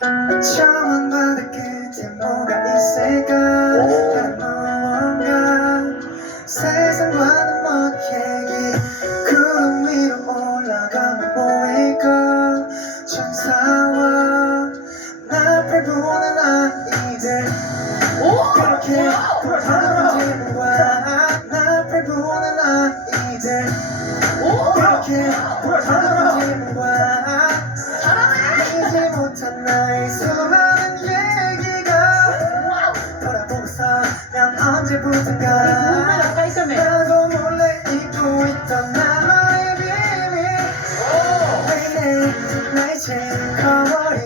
처음 바다 끝에 뭐가 있을까 다른 무언가 세상과는 먼 얘기 구름 위로 올라가면 보일까 천사와 나를 보는 아이들 그렇게 돌아가는 질문과 나를 보는 아이들 그렇게 돌아가는 질문과 잊지 못한 나의 수많은 얘기가 돌아보고서 난 언제부턴가 나도 몰래 잊고 있던 나만의 비밀 왜 나의 즐거워이